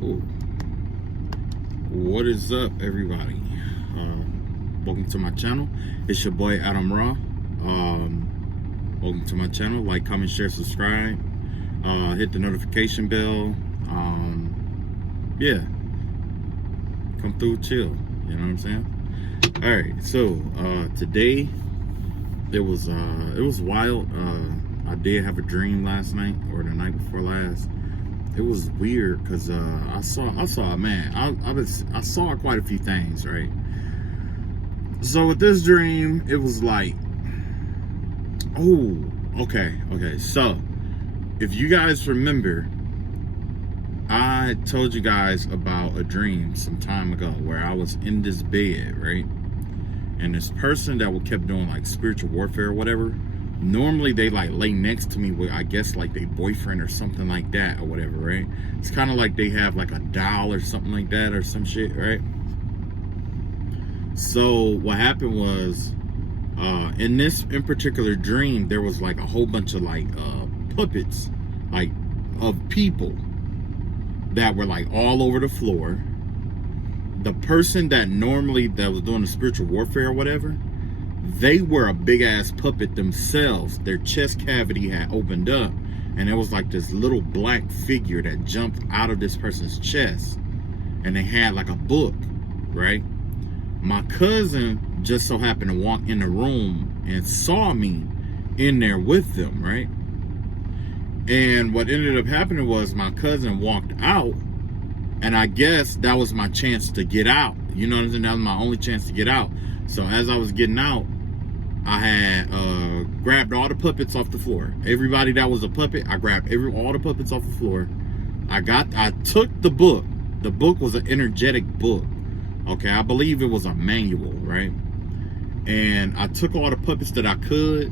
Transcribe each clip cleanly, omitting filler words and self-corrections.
Oh, what is up, everybody? Welcome to my channel. It's your boy Adam Raw. Welcome to my channel. Like, comment, share, subscribe. Hit the notification bell. Yeah, come through, chill. You know what I'm saying? All right. So today it was wild. I did have a dream last night, or the night before last. It was weird because I saw man. I saw quite a few things, right? So with this dream, it was like, oh, okay. So if you guys remember, I told you guys about a dream some time ago where I was in this bed, right? And this person that kept doing like spiritual warfare or whatever, normally they like lay next to me with, I guess, like their boyfriend or something like that or whatever, right? It's kind of like they have like a doll or something like that or some shit, right? So what happened was, in particular dream, there was like a whole bunch of like puppets, like of people that were like all over the floor. The person that was doing the spiritual warfare or whatever, they were a big ass puppet themselves. Their chest cavity had opened up, and there was like this little black figure that jumped out of this person's chest, and they had like a book, right? My cousin just so happened to walk in the room and saw me in there with them, right? And what ended up happening was my cousin walked out, and I guess that was my chance to get out. You know what I'm saying? That was my only chance to get out. So as I was getting out, I had grabbed all the puppets off the floor. Everybody that was a puppet, I grabbed all the puppets off the floor. I took the book. The book was an energetic book. Okay, I believe it was a manual, right? And I took all the puppets that I could,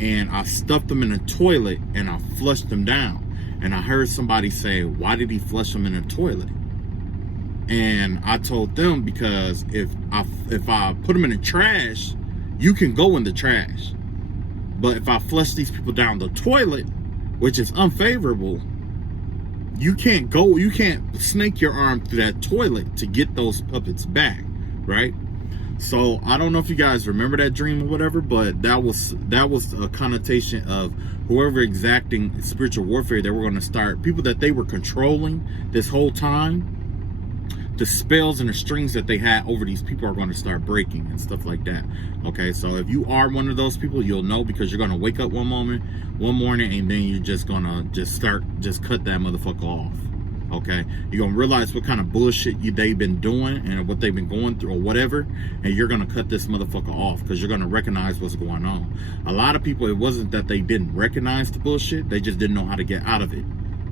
and I stuffed them in the toilet, and I flushed them down. And I heard somebody say, "Why did he flush them in the toilet?" And I told them, because if I put them in the trash, you can go in the trash. But if I flush these people down the toilet, which is unfavorable, you can't snake your arm through that toilet to get those puppets back, right? So I don't know if you guys remember that dream or whatever, but that was a connotation of whoever exacting spiritual warfare. They were going to start, people that they were controlling this whole time, the spells and the strings that they had over these people are going to start breaking and stuff like that. Okay, so if you are one of those people, you'll know, because you're going to wake up one morning, and then you're just going to just cut that motherfucker off. Okay, you're going to realize what kind of bullshit they've been doing and what they've been going through or whatever, and you're going to cut this motherfucker off because you're going to recognize what's going on. A lot of people, it wasn't that they didn't recognize the bullshit, they just didn't know how to get out of it.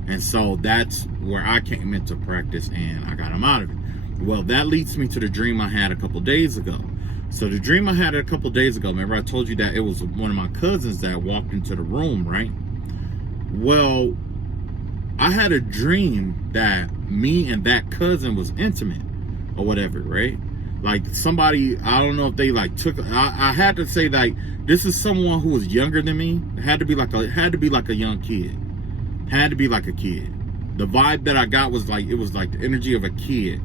And so that's where I came into practice, and I got them out of it. Well, that leads me to the dream I had a couple days ago. So the dream I had a couple days ago, remember I told you that it was one of my cousins that walked into the room, right? Well, I had a dream that me and that cousin was intimate or whatever, right? Like somebody, I don't know if they like took, I had to say like, this is someone who was younger than me. It had to be like a young kid. Had to be like a kid. The vibe that I got was like, it was like the energy of a kid.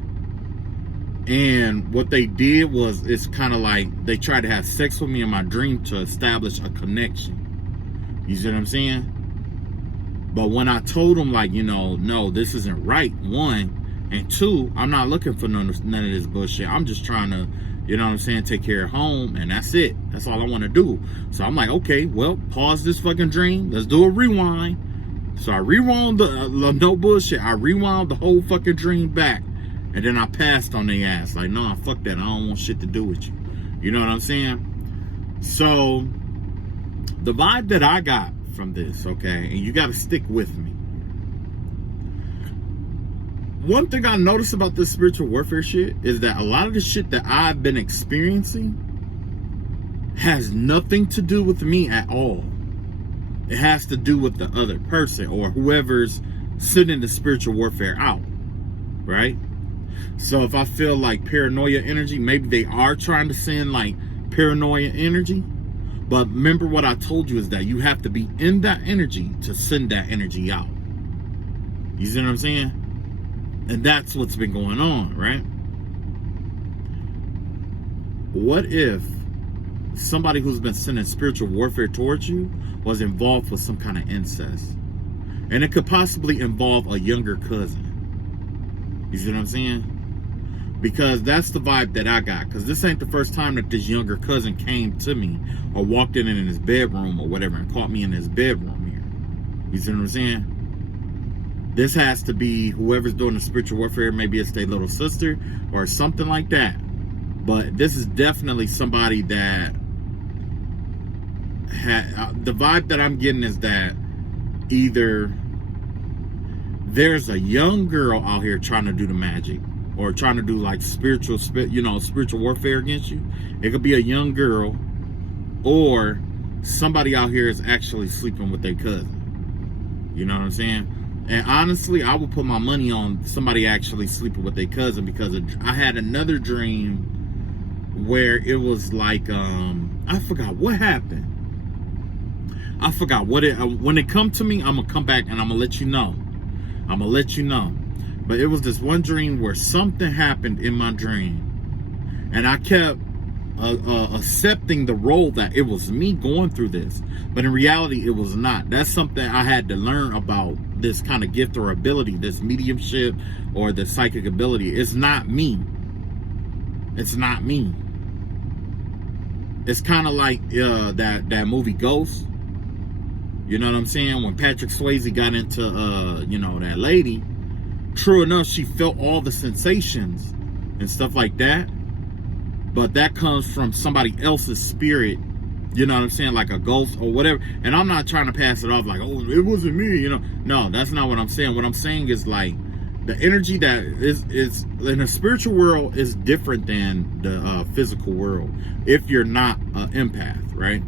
And what they did was, it's kind of like they tried to have sex with me in my dream to establish a connection. You see what I'm saying? But when I told them, like, you know, no, this isn't right, one, and two, I'm not looking for none of this bullshit. I'm just trying to, you know what I'm saying, take care of home, and that's it. That's all I want to do. So I'm like, okay, well, pause this fucking dream. Let's do a rewind. So I rewound no bullshit. I rewound the whole fucking dream back. And then I passed on their ass. Like, nah, fuck that. I don't want shit to do with you. You know what I'm saying? So the vibe that I got from this, okay, and you got to stick with me. One thing I noticed about this spiritual warfare shit is that a lot of the shit that I've been experiencing has nothing to do with me at all. It has to do with the other person or whoever's sending the spiritual warfare out, right? So if I feel like paranoia energy, maybe they are trying to send like paranoia energy. But remember what I told you is that you have to be in that energy to send that energy out. You see what I'm saying? And that's what's been going on, right? What if somebody who's been sending spiritual warfare towards you was involved with some kind of incest? And it could possibly involve a younger cousin. You see what I'm saying? Because that's the vibe that I got. Because this ain't the first time that this younger cousin came to me or walked in his bedroom or whatever and caught me in his bedroom here. You see what I'm saying? This has to be whoever's doing the spiritual warfare. Maybe it's their little sister or something like that. But this is definitely somebody that had... the vibe that I'm getting is that either there's a young girl out here trying to do the magic or trying to do like spiritual warfare against you. It could be a young girl, or somebody out here is actually sleeping with their cousin. You know what I'm saying? And honestly, I would put my money on somebody actually sleeping with their cousin, because I had another dream where it was like, I forgot what happened. I forgot what it, when it come to me, I'm gonna come back and I'm gonna let you know. I'm gonna let you know. But it was this one dream where something happened in my dream, and I kept accepting the role that it was me going through this, but in reality it was not. That's something I had to learn about this kind of gift or ability, this mediumship or the psychic ability. It's not me. It's not me. It's kind of like that movie Ghost. You know what I'm saying? When Patrick Swayze got into that lady, true enough, she felt all the sensations and stuff like that. But that comes from somebody else's spirit, you know what I'm saying, like a ghost or whatever. And I'm not trying to pass it off like, oh, it wasn't me, you know. No, that's not what I'm saying. What I'm saying is like the energy that is in the spiritual world is different than the physical world if you're not an empath, right?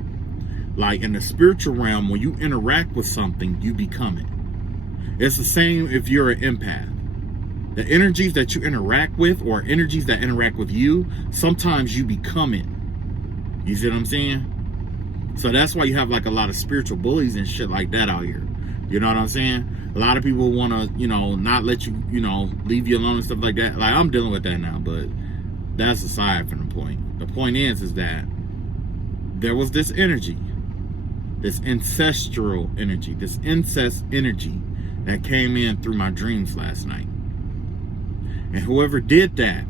Like in the spiritual realm, when you interact with something, you become it. It's the same if you're an empath. The energies that you interact with, or energies that interact with you, sometimes you become it. You see what I'm saying? So that's why you have like a lot of spiritual bullies and shit like that out here. You know what I'm saying? A lot of people want to, not let you, leave you alone and stuff like that. Like, I'm dealing with that now, but that's aside from the point. The point is that there was this energy, this ancestral energy, this incest energy that came in through my dreams last night. And whoever did that,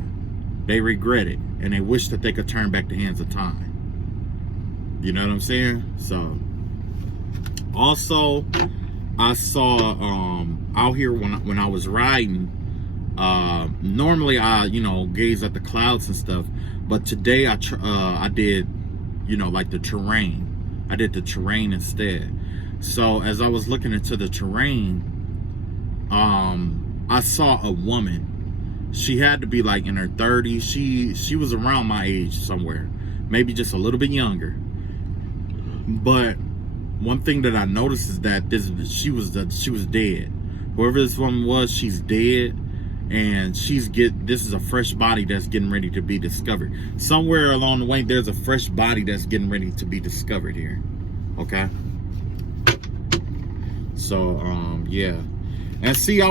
they regret it, and they wish that they could turn back the hands of time. You know what I'm saying? So, also, I saw out here when I was riding. Normally I gaze at the clouds and stuff, but today I did like the terrain. I did the terrain instead. So as I was looking into the terrain, I saw a woman. She had to be like in her 30s. She was around my age somewhere, maybe just a little bit younger. But one thing that I noticed is that she was dead. Whoever this woman was, she's dead, and this is a fresh body that's getting ready to be discovered. Somewhere along the way, there's a fresh body that's getting ready to be discovered here. Okay. So yeah. And see,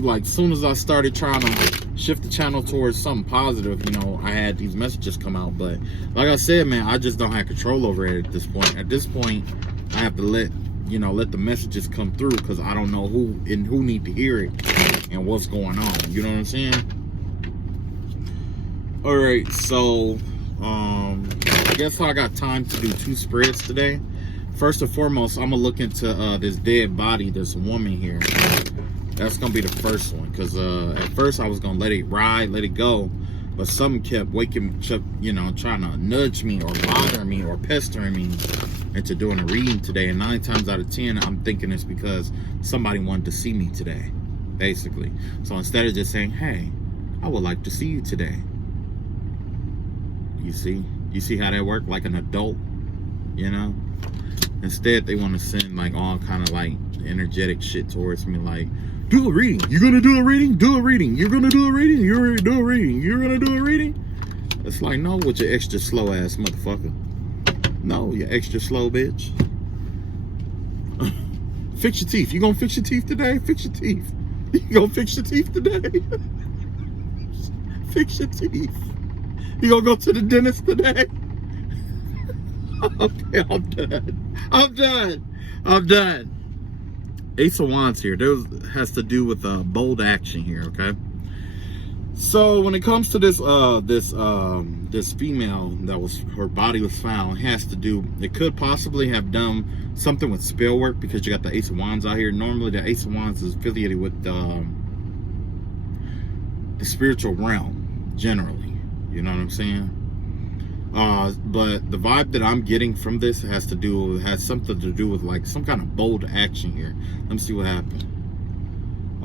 like, soon as I started trying to shift the channel towards something positive, I had these messages come out. But like I said, man, I just don't have control over it at this point. At this point, I have to let the messages come through, because I don't know who need to hear it and what's going on. You know what I'm saying? All right, so I guess I got time to do 2 spreads today. First and foremost, I'm gonna look into this dead body, this woman here. That's gonna be the first one, because at first I was gonna let it ride, let it go, but something kept trying to nudge me or bother me or pestering me into doing a reading today. And 9 times out of 10, I'm thinking it's because somebody wanted to see me today, basically. So instead of just saying, hey, I would like to see you today, you see how that worked, like an adult, Instead, they want to send like all kind of like energetic shit towards me, like, do a reading. You're gonna do a reading? Do a reading. You're gonna do a reading? You're gonna do a reading. You're gonna do a reading? It's like, no, with your extra slow ass motherfucker. No, you extra slow bitch. Fix your teeth. You gonna fix your teeth today? Fix your teeth. You gonna fix your teeth today? Fix your teeth. You gonna go to the dentist today? Okay, I'm done. I'm done. I'm done. Ace of Wands here. There has to do with bold action here, okay? So when it comes to this this female that was, her body was found, has to do, it could possibly have done something with spell work, because you got the Ace of Wands out here. Normally the Ace of Wands is affiliated with the spiritual realm generally, you know what I'm saying? But the vibe that I'm getting from this has something to do with like some kind of bold action here. Let me see what happened.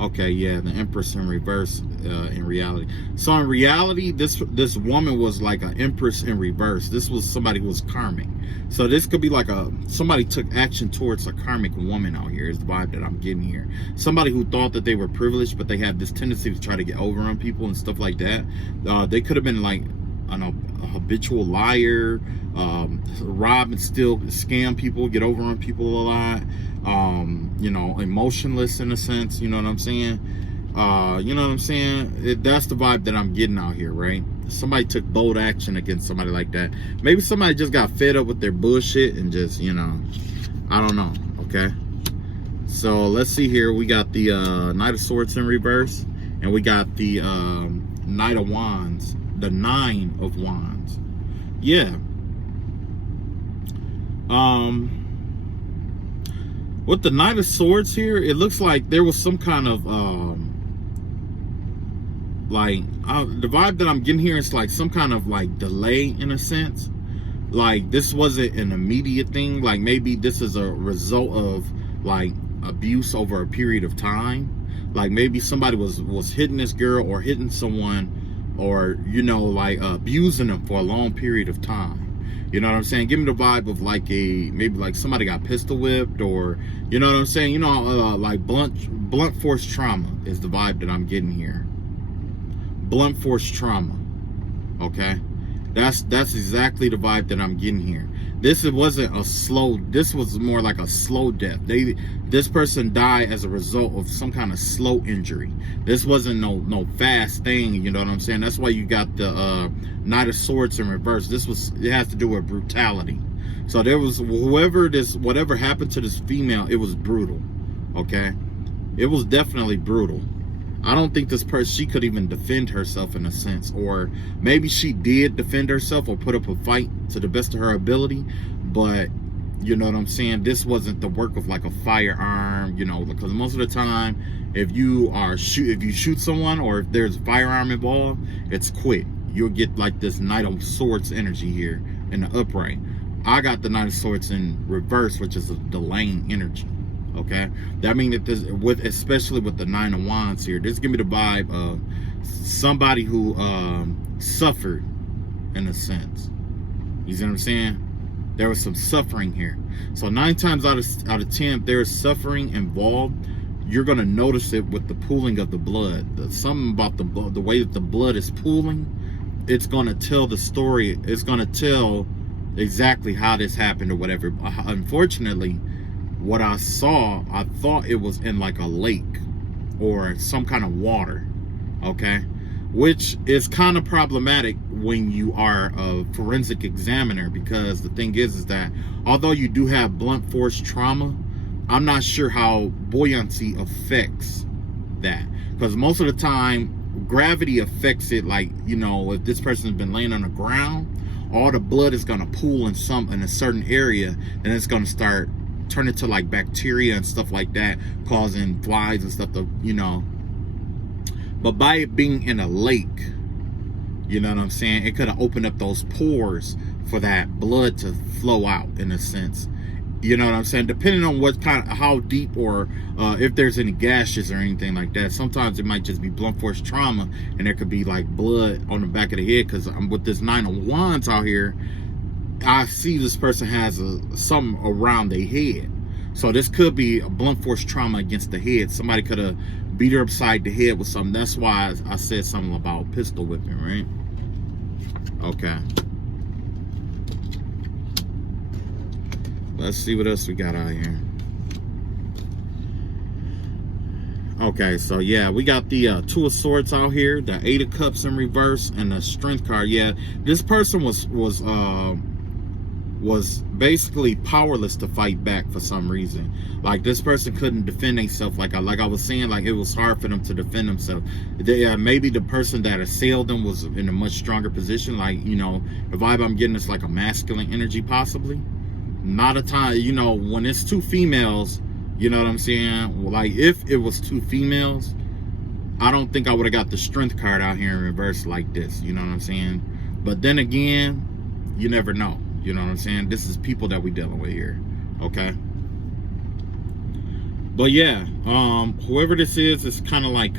Okay, yeah, the Empress in reverse in reality. So in reality, this woman was like an Empress in reverse. This was somebody who was karmic. So this could be like somebody took action towards a karmic woman out here, is the vibe that I'm getting here. Somebody who thought that they were privileged, but they have this tendency to try to get over on people and stuff like that. They could have been like, I don't know, a habitual liar, rob and steal, scam people, get over on people a lot. You know, emotionless in a sense, you know what I'm saying? You know what I'm saying? That's the vibe that I'm getting out here, right? Somebody took bold action against somebody like that. Maybe somebody just got fed up with their bullshit and just, you know, I don't know, okay? So let's see here. We got the Knight of Swords in reverse, and we got the Knight of Wands, the Nine of Wands. Yeah. With the Knight of Swords here, it looks like there was some kind of the vibe that I'm getting here is like some kind of like delay in a sense. Like this wasn't an immediate thing. Like maybe this is a result of like abuse over a period of time. Like maybe somebody was hitting this girl or hitting someone, or you know, like abusing them for a long period of time. You know what I'm saying? Give me the vibe of like maybe like somebody got pistol whipped, or you know what I'm saying? You know, like blunt force trauma is the vibe that I'm getting here. Blunt force trauma. Okay, that's exactly the vibe that I'm getting here. This wasn't a slow. This was more like a slow death. This person died as a result of some kind of slow injury. This wasn't no fast thing. You know what I'm saying? That's why you got the Knight of Swords in reverse. It has to do with brutality. So there was whatever happened to this female, it was brutal. Okay, it was definitely brutal. I don't think this person, she could even defend herself in a sense, or maybe she did defend herself or put up a fight to the best of her ability, but you know what I'm saying, this wasn't the work of like a firearm, you know, because most of the time if you shoot someone, or if there's a firearm involved, it's quick. You'll get like this Knight of Swords energy here in the upright. I got the Knight of Swords in reverse, which is a delaying energy. Okay, that means that this, especially with the Nine of Wands here, this give me the vibe of somebody who suffered in a sense. You see what I'm saying? There was some suffering here. So 9 times out of 10, if there's suffering involved, you're gonna notice it with the pooling of the blood. Something about the way that the blood is pooling, it's gonna tell the story. It's gonna tell exactly how this happened or whatever. Unfortunately, what I saw, I thought it was in like a lake or some kind of water, okay? Which is kind of problematic when you are a forensic examiner, because the thing is that although you do have blunt force trauma, I'm not sure how buoyancy affects that, because most of the time gravity affects it. Like, you know, if this person's been laying on the ground, all the blood is going to pool in a certain area, and it's going to start turn it to like bacteria and stuff like that, causing flies and stuff to, you know. But by it being in a lake, you know what I'm saying, it could have opened up those pores for that blood to flow out in a sense. You know what I'm saying? Depending on what kind of, how deep, or if there's any gashes or anything like that. Sometimes it might just be blunt force trauma, and there could be like blood on the back of the head. Because I'm with this Nine of Wands out here, I see this person has something around their head. So this could be a blunt force trauma against the head. Somebody could have beat her upside the head with something. That's why I said something about pistol whipping, right? Okay. Let's see what else we got out here. Okay, so yeah, we got the Two of Swords out here, the Eight of Cups in reverse, and the Strength card. Yeah, this person was basically powerless to fight back for some reason. Like, this person couldn't defend themselves. Like I was saying, like, it was hard for them to defend themselves. Maybe the person that assailed them was in a much stronger position. Like, you know, the vibe I'm getting is like a masculine energy, possibly. Not a time, you know, when it's two females, you know what I'm saying? Like, if it was two females, I don't think I would have got the Strength card out here in reverse like this. You know what I'm saying? But then again, you never know. You know what I'm saying? This is people that we dealing with here. Okay? But yeah, whoever this is, it's kind of like,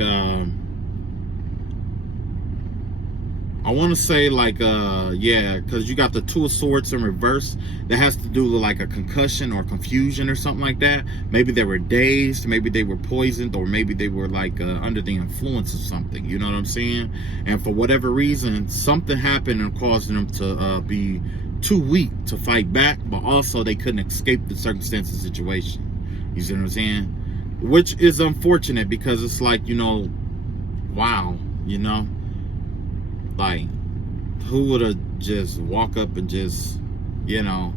I want to say like, yeah, because you got the Two of Swords in reverse. That has to do with like a concussion or confusion or something like that. Maybe they were dazed, maybe they were poisoned, or maybe they were like under the influence of something. You know what I'm saying? And for whatever reason, something happened and caused them to be too weak to fight back, but also they couldn't escape the circumstances situation. You see what I'm saying? Which is unfortunate, because it's like, you know, wow, you know, like, who would have just walk up and just, you know,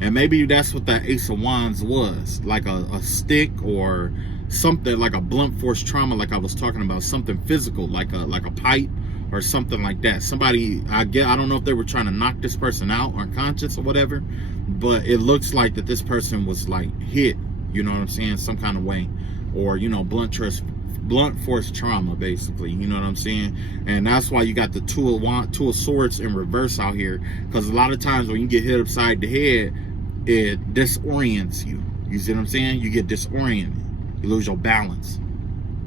and maybe that's what that Ace of Wands was, like a stick or something, like a blunt force trauma, like I was talking about, something physical, like a pipe or something like that. Somebody, I don't know if they were trying to knock this person out unconscious or whatever, but it looks like that this person was like hit, you know what I'm saying, some kind of way, or, you know, blunt force trauma, basically, you know what I'm saying. And that's why you got the Two of Swords in reverse out here, because a lot of times when you get hit upside the head, it disorients you. You see what I'm saying? You get disoriented, you lose your balance.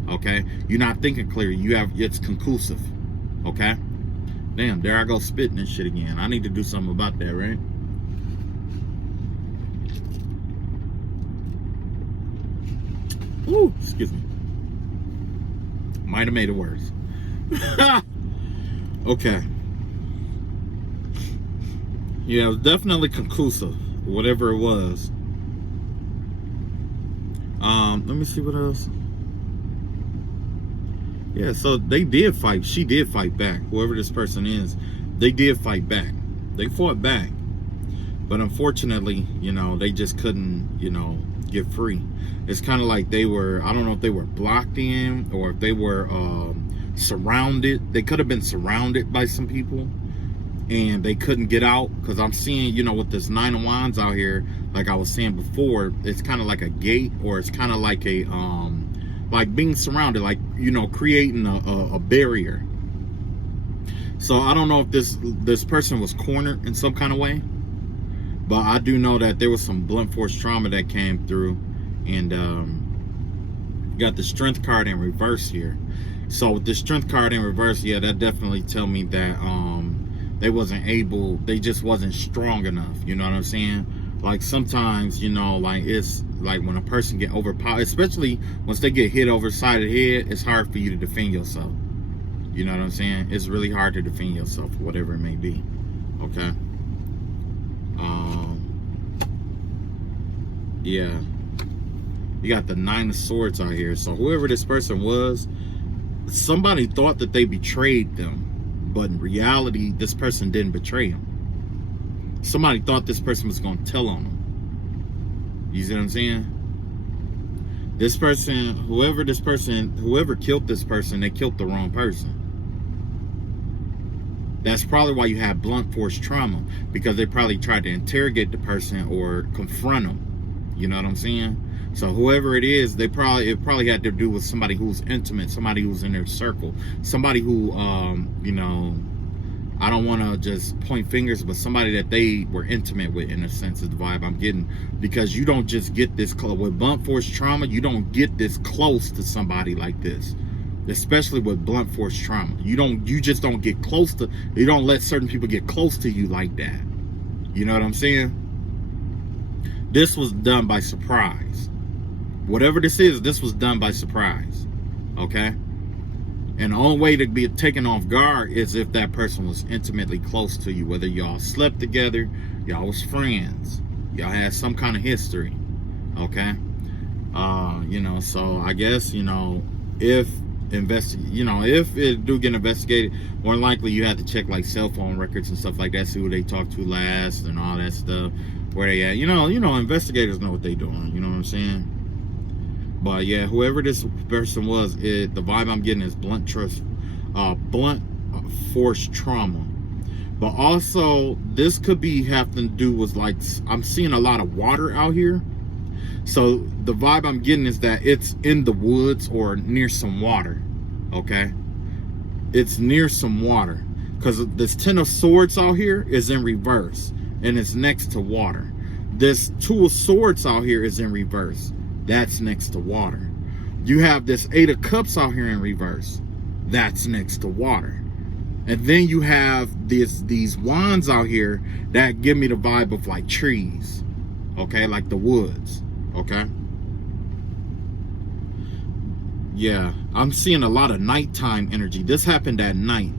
Okay, you're not thinking clearly. It's conclusive. Okay, damn, there I go spitting this shit again. I need to do something about that, right? Ooh, excuse me. Might have made it worse. Okay. Yeah, it was definitely conclusive, whatever it was. Let me see what else. Yeah, so they did fight. She did fight back. Whoever this person is, they did fight back. They fought back. But unfortunately, you know, they just couldn't, you know, get free. It's kind of like they were, I don't know if they were blocked in or if they were surrounded. They could have been surrounded by some people and they couldn't get out, because I'm seeing, you know, with this Nine of Wands out here, like I was saying before, it's kind of like a gate, or it's kind of like a like being surrounded, like, you know, creating a barrier. So I don't know if this person was cornered in some kind of way, but I do know that there was some blunt force trauma that came through. And you got the Strength card in reverse here. So with the Strength card in reverse, yeah, that definitely tell me that they just wasn't strong enough. You know what I'm saying? Like, sometimes, you know, like, it's like when a person get overpowered, especially once they get hit over the side of the head, it's hard for you to defend yourself. You know what I'm saying? It's really hard to defend yourself, whatever it may be. Okay. Yeah. You got the Nine of Swords out here. So whoever this person was, somebody thought that they betrayed them, but in reality, this person didn't betray them. Somebody thought this person was going to tell on them. You see what I'm saying? This person, whoever killed this person, they killed the wrong person. That's probably why you have blunt force trauma, because they probably tried to interrogate the person or confront them. You know what I'm saying? So whoever it is, it probably had to do with somebody who's intimate, somebody who's in their circle, somebody who, you know, I don't want to just point fingers, but somebody that they were intimate with, in a sense, is the vibe I'm getting. Because you don't just get this close with blunt force trauma. You don't get this close to somebody like this, especially with blunt force trauma. You just don't get close to. You don't let certain people get close to you like that. You know what I'm saying? This was done by surprise. Whatever this is, this was done by surprise. Okay? And the only way to be taken off guard is if that person was intimately close to you, whether y'all slept together, y'all was friends, y'all had some kind of history. Okay? You know, so I guess, you know, if if it do get investigated, more than likely you have to check like cell phone records and stuff like that, see who they talked to last and all that stuff, where they at. You know, investigators know what they doing. You know what I'm saying? But yeah, whoever this person was, the vibe I'm getting is blunt force trauma. But also, this could be having to do with, like, I'm seeing a lot of water out here. So the vibe I'm getting is that it's in the woods or near some water. Okay, it's near some water, because this Ten of Swords out here is in reverse and it's next to water. This Two of Swords out here is in reverse. That's next to water. You have this Eight of Cups out here in reverse. That's next to water. And then you have these wands out here that give me the vibe of like trees. Okay, like the woods. Okay. Yeah, I'm seeing a lot of nighttime energy. This happened at night.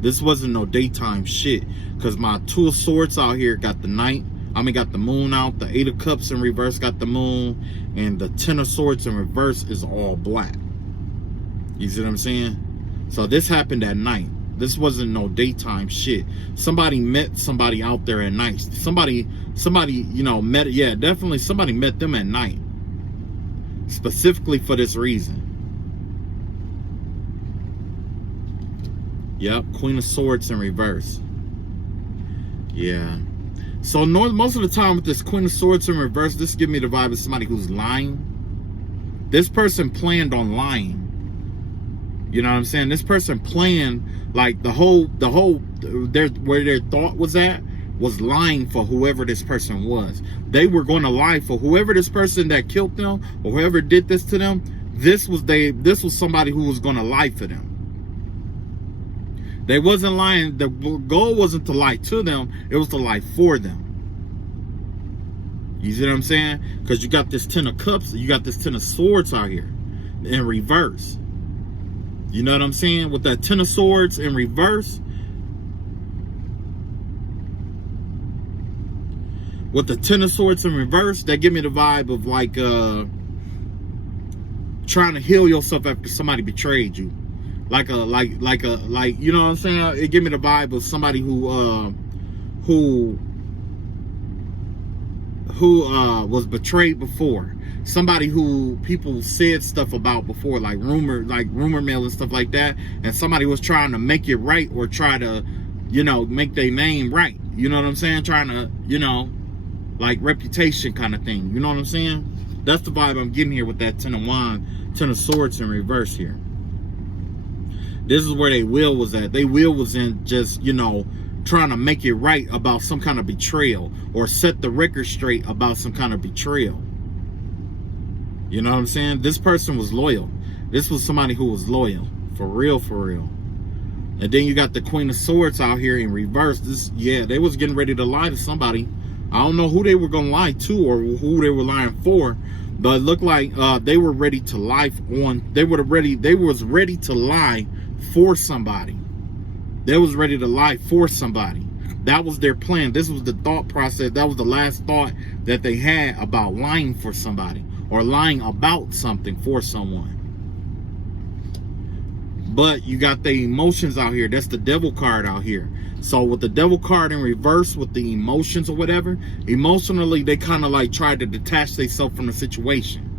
This wasn't no daytime shit. Because my Two of Swords out here got the night. Got the moon out. The Eight of Cups in reverse got the moon. And the Ten of Swords in reverse is all black. You see what I'm saying? So this happened at night. This wasn't no daytime shit. Somebody met somebody out there at night. Somebody, you know, met, yeah, definitely somebody met them at night. Specifically for this reason. Yep, Queen of Swords in reverse. Yeah. So most of the time with this Queen of Swords in reverse, this gives me the vibe of somebody who's lying. This person planned on lying. You know what I'm saying? This person planned, like where their thought was at was lying for whoever this person was. They were going to lie for whoever this person that killed them or whoever did this to them. This was somebody who was going to lie for them. They wasn't lying. The goal wasn't to lie to them. It was to lie for them. You see what I'm saying? Because you got this Ten of Cups. You got this Ten of Swords out here in reverse. You know what I'm saying? With that Ten of Swords in reverse. With the Ten of Swords in reverse, that give me the vibe of like trying to heal yourself after somebody betrayed you. Like you know what I'm saying? It give me the vibe of somebody who was betrayed before. Somebody who people said stuff about before, like rumor mill and stuff like that, and somebody was trying to make it right or try to, you know, make their name right. You know what I'm saying? Trying to, you know, like reputation kind of thing. You know what I'm saying? That's the vibe I'm getting here with that Ten of Swords in reverse here. This is where their will was at. Their will was in just, you know, trying to make it right about some kind of betrayal or set the record straight about some kind of betrayal. You know what I'm saying? This person was loyal. This was somebody who was loyal. For real, for real. And then you got the Queen of Swords out here in reverse. Yeah, they was getting ready to lie to somebody. I don't know who they were going to lie to or who they were lying for. But it looked like they were ready to lie they was ready to lie for somebody. They was ready to lie for somebody. That was their plan. This was the thought process. That was the last thought that they had about lying for somebody or lying about something for someone. But you got the emotions out here. That's the Devil card out here. So with the Devil card in reverse with the emotions or whatever, emotionally they kind of like tried to detach themselves from the situation.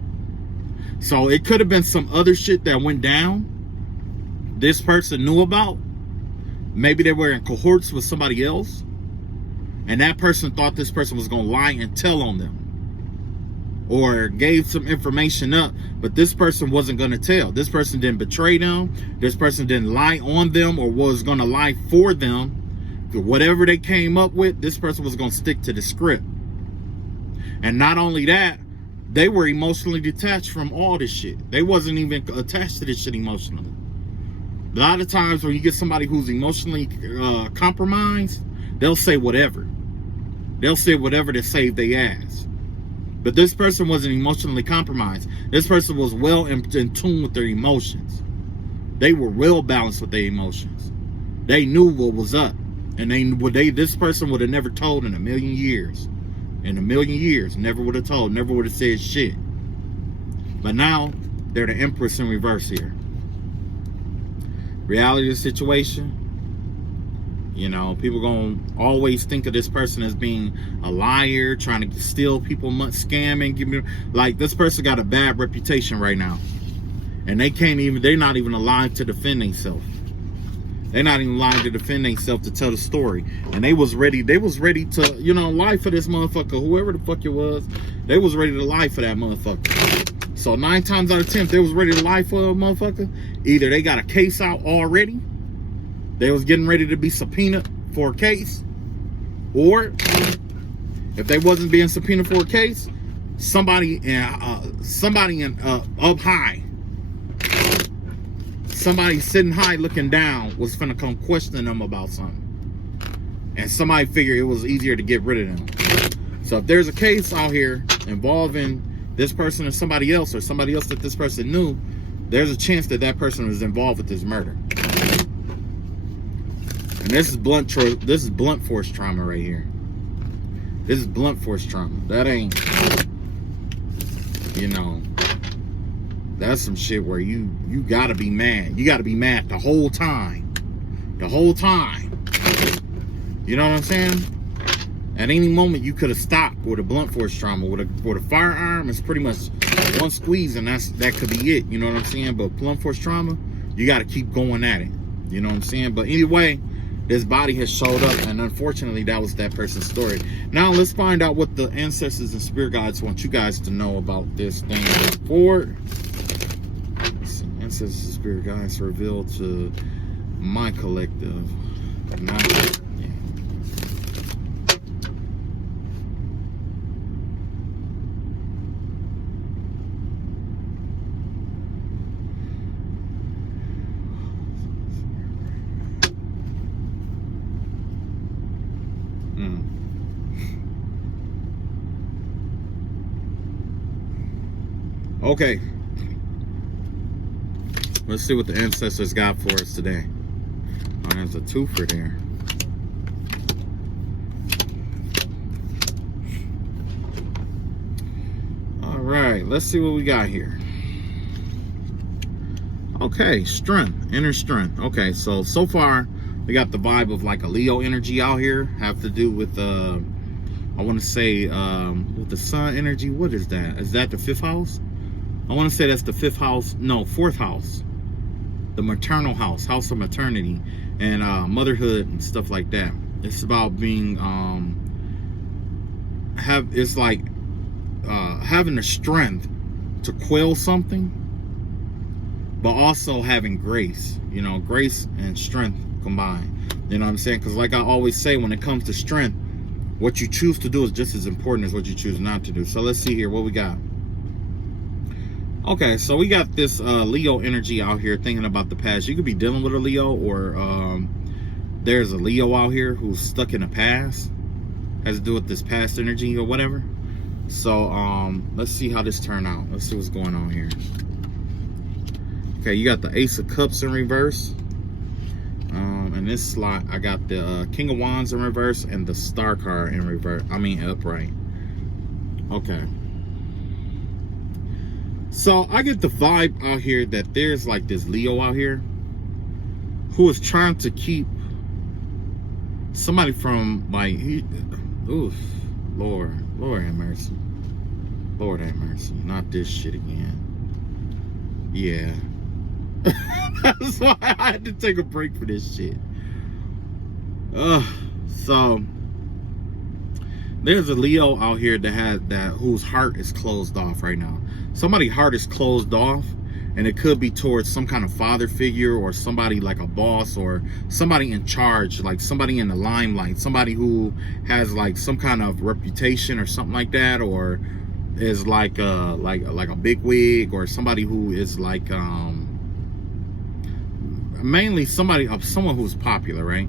So it could have been some other shit that went down this person knew about. Maybe they were in cohorts with somebody else, and that person thought this person was going to lie and tell on them, or gave some information up, but this person wasn't going to tell. This person didn't betray them. This person didn't lie on them or was going to lie for them. Whatever they came up with, this person was going to stick to the script. And not only that, they were emotionally detached from all this shit. They wasn't even attached to this shit emotionally. A lot of times when you get somebody who's emotionally compromised, they'll say whatever. They'll say whatever to save their ass. But this person wasn't emotionally compromised. This person was well in tune with their emotions. They were well balanced with their emotions. They knew what was up. And this person would have never told in a million years. In a million years, never would have told, never would have said shit. But now they're the Empress in reverse here. Reality of the situation. You know, people gonna always think of this person as being a liar, trying to steal people, scamming, give me, like, this person got a bad reputation right now. And they're not even alive to defend themselves. They're not even alive to defend themselves to tell the story. And they was ready to, you know, lie for this motherfucker, whoever the fuck it was. They was ready to lie for that motherfucker. So 9 times out of 10, if they was ready to lie for a motherfucker, either they got a case out already, they was getting ready to be subpoenaed for a case, or if they wasn't being subpoenaed for a case, somebody up high, somebody sitting high looking down was finna come questioning them about something, and somebody figured it was easier to get rid of them. So if there's a case out here involving this person or somebody else that this person knew, there's a chance that that person was involved with this murder. And this is blunt force trauma right here. This is blunt force trauma. That ain't, you know, that's some shit where you gotta be mad. You gotta be mad the whole time. The whole time. You know what I'm saying? At any moment you could have stopped with a blunt force trauma. With a firearm, it's pretty much one squeeze and that could be it. You know what I'm saying? But blunt force trauma, you gotta keep going at it. You know what I'm saying? But anyway, this body has showed up, and unfortunately that was that person's story. Now let's find out what the ancestors and spirit guides want you guys to know about this thing forward. Ancestors and spirit guides revealed to my collective. Okay, let's see what the ancestors got for us today. Oh, there's a twofer there. All right, let's see what we got here. Okay, strength, inner strength. Okay, so far we got the vibe of like a Leo energy out here. Have to do with I want to say with the sun energy. What is that? Is that the 5th house? I want to say that's the 5th house. No, 4th house. The maternal house, house of maternity and motherhood and stuff like that. It's about being it's like having the strength to quell something, but also having grace. You know, grace and strength combined. You know what I'm saying? Because like I always say, when it comes to strength, what you choose to do is just as important as what you choose not to do. So let's see here what we got. Okay, so we got this Leo energy out here thinking about the past. You could be dealing with a Leo, or there's a Leo out here who's stuck in the past. Has to do with this past energy or whatever. So let's see how this turned out. Let's see what's going on here. Okay, you got the Ace of Cups in reverse. In this slot, I got the King of Wands in reverse and the Star card in reverse. I mean upright. Okay. So I get the vibe out here that there's like this Leo out here who is trying to keep somebody from like, oof, Lord have mercy. Lord have mercy. Not this shit again. Yeah. That's why I had to take a break for this shit. So there's a Leo out here whose heart is closed off right now. Somebody's heart is closed off, and it could be towards some kind of father figure or somebody like a boss or somebody in charge, like somebody in the limelight, somebody who has like some kind of reputation or something like that, or is like a big wig, or somebody who is like mainly someone who's popular, right?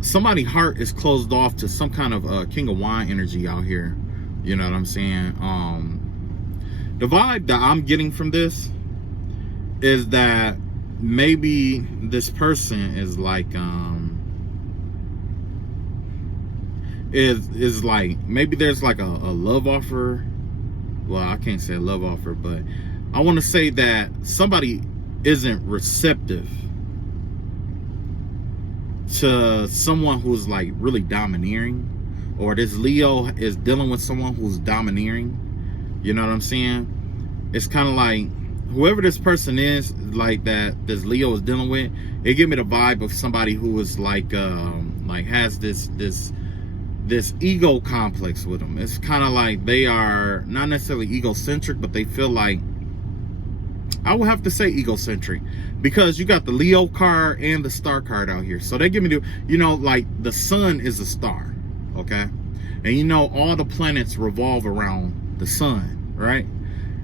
Somebody's heart is closed off to some kind of King of Wine energy out here. You know what I'm saying? The vibe that I'm getting from this is that maybe this person is like is like, maybe there's like a love offer. Well, I can't say a love offer, but I want to say that somebody isn't receptive to someone who's like really domineering, or this Leo is dealing with someone who's domineering. You know what I'm saying? It's kind of like whoever this person is, like that this Leo is dealing with, it give me the vibe of somebody who is like has this ego complex with them. It's kind of like they are not necessarily egocentric, but they feel like, I would have to say egocentric, because you got the Leo card and the star card out here. So they give me the, you know, like the sun is a star, okay? And you know, all the planets revolve around the sun, right?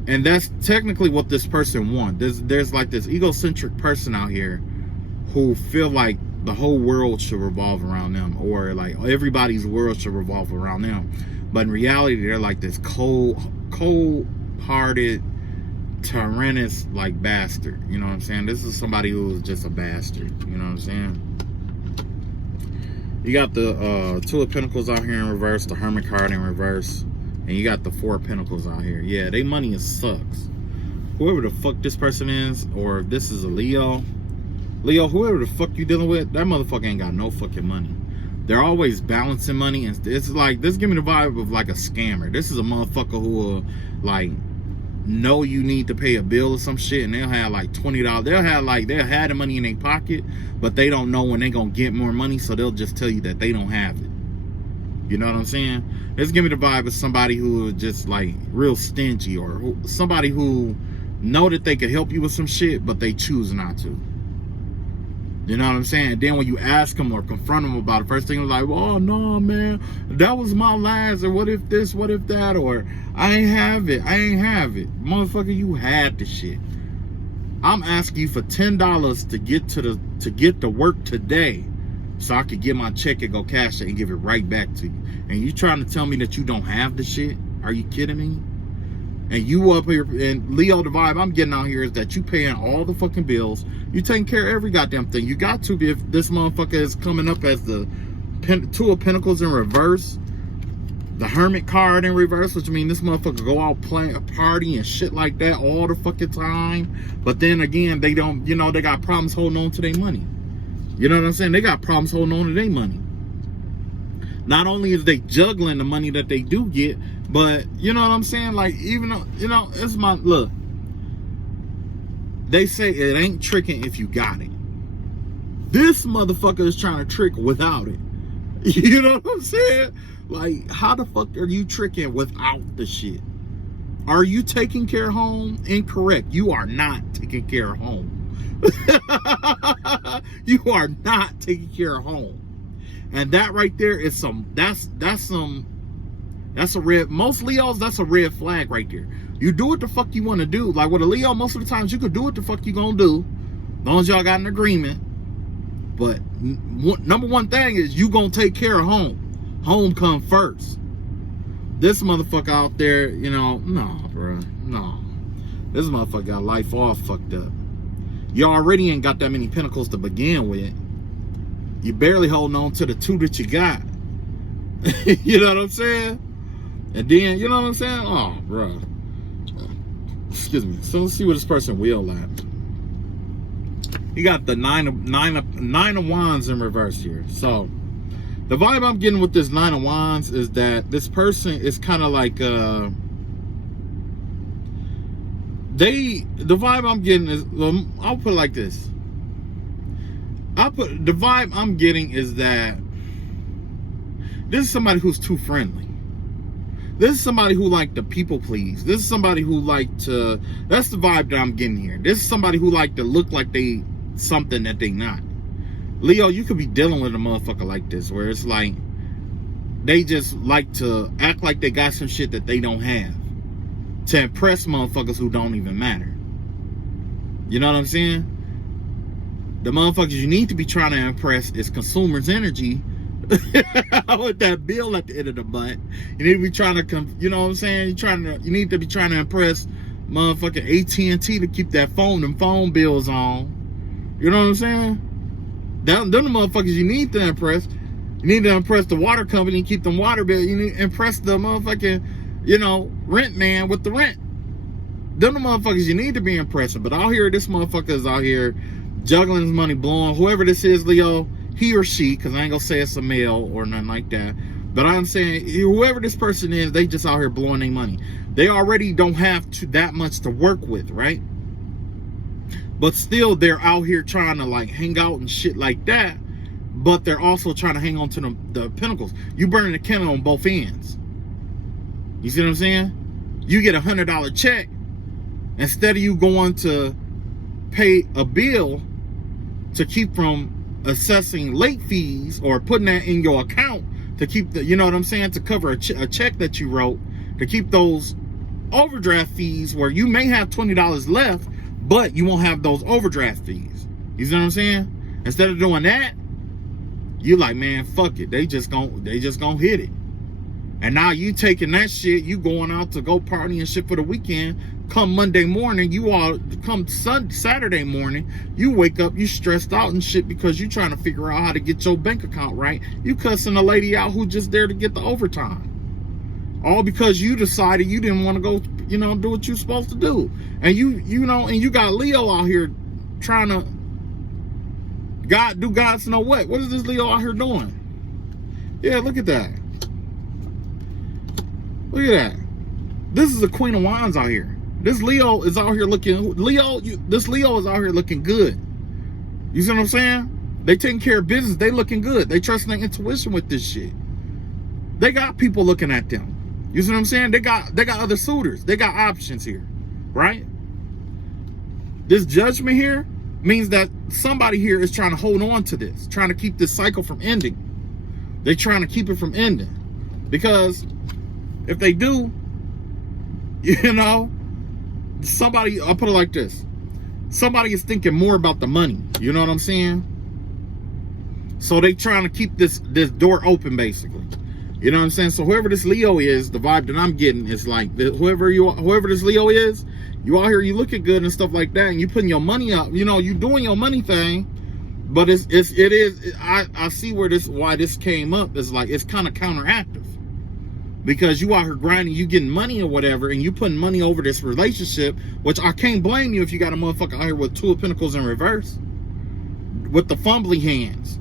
And that's technically what this person wants. There's like this egocentric person out here who feel like the whole world should revolve around them, or like everybody's world should revolve around them. But in reality, they're like this cold-hearted, tyrannous like bastard. You know what I'm saying? This is somebody who's just a bastard. You know what I'm saying? You got the Two of Pentacles out here in reverse, the Hermit card in reverse, and you got the Four of Pentacles out here. Yeah, they money is sucks. Whoever the fuck this person is, or if this is a Leo, whoever the fuck you dealing with, that motherfucker ain't got no fucking money. They're always balancing money, and it's like, this give me the vibe of like a scammer. This is a motherfucker who will like know you need to pay a bill or some shit, and they'll have like $20. They'll have the money in their pocket, but they don't know when they gonna get more money, so they'll just tell you that they don't have it. You know what I'm saying? This give me the vibe of somebody who is just like real stingy, or somebody who know that they could help you with some shit, but they choose not to. You know what I'm saying? And then when you ask them or confront them about it, first thing is like, oh no, man, that was my last, or what if this, what if that, or I ain't have it. Motherfucker, you had the shit. I'm asking you for $10 to get to work today, so I could get my check and go cash it and give it right back to you. And you trying to tell me that you don't have the shit? Are you kidding me? And you up here, and Leo, the vibe I'm getting out here is that you paying all the fucking bills. You taking care of every goddamn thing. You got to be, if this motherfucker is coming up as the Two of Pentacles in reverse, the Hermit card in reverse, which means this motherfucker go out playing a party and shit like that all the fucking time. But then again, they don't, you know, they got problems holding on to their money. You know what I'm saying? They got problems holding on to their money. Not only is they juggling the money that they do get, but you know what I'm saying? Like, even though, you know, it's my, look, they say it ain't tricking if you got it. This motherfucker is trying to trick without it. You know what I'm saying? Like, how the fuck are you tricking without the shit? Are you taking care of home? Incorrect. You are not taking care of home. You are not taking care of home. And that right there is that's a red, most Leos, that's a red flag right there. You do what the fuck you want to do. Like with a Leo, most of the times you could do what the fuck you gonna do, as long as y'all got an agreement. But number one thing is you gonna take care of home. Home come first. This motherfucker out there, you know, no, bro, no. This motherfucker got life all fucked up. You already ain't got that many pentacles to begin with. You barely holding on to the two that you got. You know what I'm saying? And then, you know what I'm saying? Oh, bro. Excuse me. So let's see what this person will at. You got the nine of wands in reverse here. So the vibe I'm getting with this Nine of Wands is that this person is kind of like the vibe I'm getting is, I'll put it like this. The vibe I'm getting is that this is somebody who's too friendly. This is somebody who like to people please. This is somebody who like to, that's the vibe that I'm getting here. This is somebody who like to look like they something that they not. Leo, you could be dealing with a motherfucker like this, where it's like they just like to act like they got some shit that they don't have to impress motherfuckers who don't even matter. You know what I'm saying? The motherfuckers you need to be trying to impress is consumers' energy with that bill at the end of the month. You need to be trying to, you know what I'm saying? You need to be trying to impress motherfucking AT&T to keep them phone bills on. You know what I'm saying? Them the motherfuckers you need to impress. You need to impress the water company and keep them water bills. You need to impress the motherfucking, you know, rent man with the rent. them the motherfuckers you need to be impressing. But out here, this motherfucker is out here juggling his money, blowing. Whoever this is, Leo, he or she, because I ain't gonna say it's a male or nothing like that. But I'm saying whoever this person is, they just out here blowing their money. They already don't have that much to work with, right? But still, they're out here trying to like hang out and shit like that. But they're also trying to hang on to the pinnacles. You burning the candle on both ends. You see what I'm saying? You get $100 check. Instead of you going to pay a bill to keep from assessing late fees or putting that in your account to keep the, you know what I'm saying, to cover a check that you wrote, to keep those overdraft fees where you may have $20 left, but you won't have those overdraft fees. You see what I'm saying? Instead of doing that, you like, man, fuck it. They just gonna hit it. And now you taking that shit, you going out to go party and shit for the weekend. Come Monday morning, Saturday morning, you wake up, you stressed out and shit because you trying to figure out how to get your bank account right. You cussing a lady out who just there to get the overtime. All because you decided you didn't want to go, you know, do what you're supposed to do. And you know, and you got Leo out here trying to do God's know what. What is this Leo out here doing? Yeah, look at that. Look at that. This is the Queen of Wands out here. This Leo is out here looking, this Leo is out here looking good. You see what I'm saying? They taking care of business. They looking good. They trusting their intuition with this shit. They got people looking at them. You see what I'm saying? They got other suitors. They got options here, right? This judgment here means that somebody here is trying to hold on to this, trying to keep this cycle from ending. They're trying to keep it from ending. Because if they do, you know, somebody, I'll put it like this. Somebody is thinking more about the money. You know what I'm saying? So they trying to keep this door open, basically. You know what I'm saying? So whoever this Leo is, the vibe that I'm getting is like, whoever this Leo is, you out here, you looking good and stuff like that, and you putting your money up, you know, you doing your money thing, but I see why this came up is like, it's kind of counteractive. Because you out here grinding, you getting money or whatever, and you putting money over this relationship, which I can't blame you if you got a motherfucker out here with Two of Pentacles in reverse. With the fumbly hands.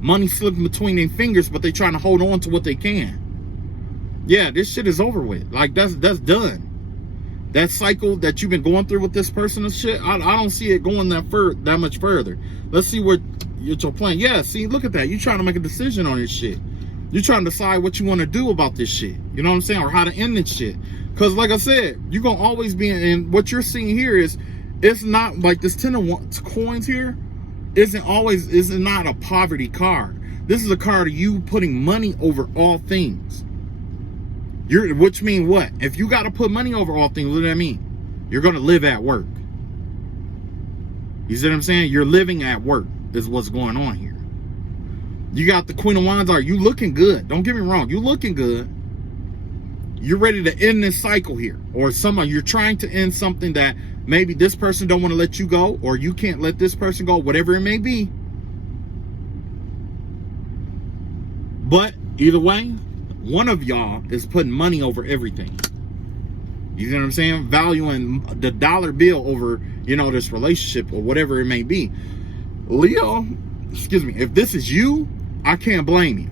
Money slipping between their fingers, but they trying to hold on to what they can. Yeah, this shit is over with. Like, that's done. That cycle that you've been going through with this person and shit, I don't see it going that much further. Let's see what your plan. Yeah, see, look at that. You trying to make a decision on this shit. You're trying to decide what you want to do about this shit. You know what I'm saying? Or how to end this shit. Because like I said, you're going to always be in, what you're seeing here is, it's not like this 10 of coins here isn't not a poverty card. This is a card of you putting money over all things. Which mean what? If you got to put money over all things, what does that mean? You're going to live at work. You see what I'm saying? You're living at work is what's going on here. You got the Queen of Wands. You looking good. Don't get me wrong. You looking good. You're ready to end this cycle here. Or you're trying to end something that maybe this person don't want to let you go, or you can't let this person go, whatever it may be. But either way, one of y'all is putting money over everything. You know what I'm saying? Valuing the dollar bill over, you know, this relationship or whatever it may be. Leo, excuse me, if this is you, I can't blame you.